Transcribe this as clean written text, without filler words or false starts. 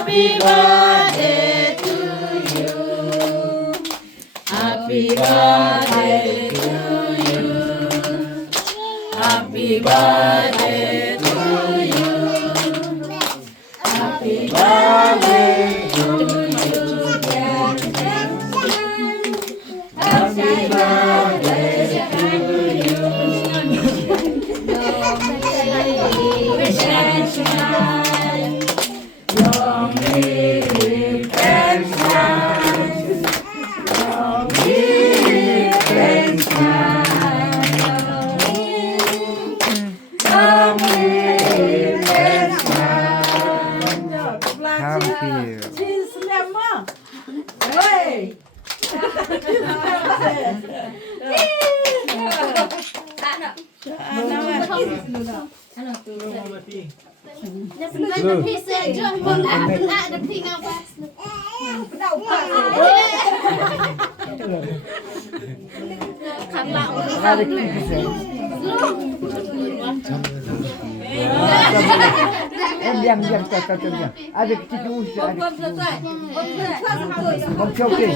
Happy birthday to you. Happy birthday to you. Happy birthday to you. Happy birthday to you. Happy birthday to you. Wish and shine. Long live and shine. Long live and shine. Long live and shine. Thank you. Cheese lemma. Hey. Em diam cho diam. Ada kecil tu, ada kecil tu. Bom choke.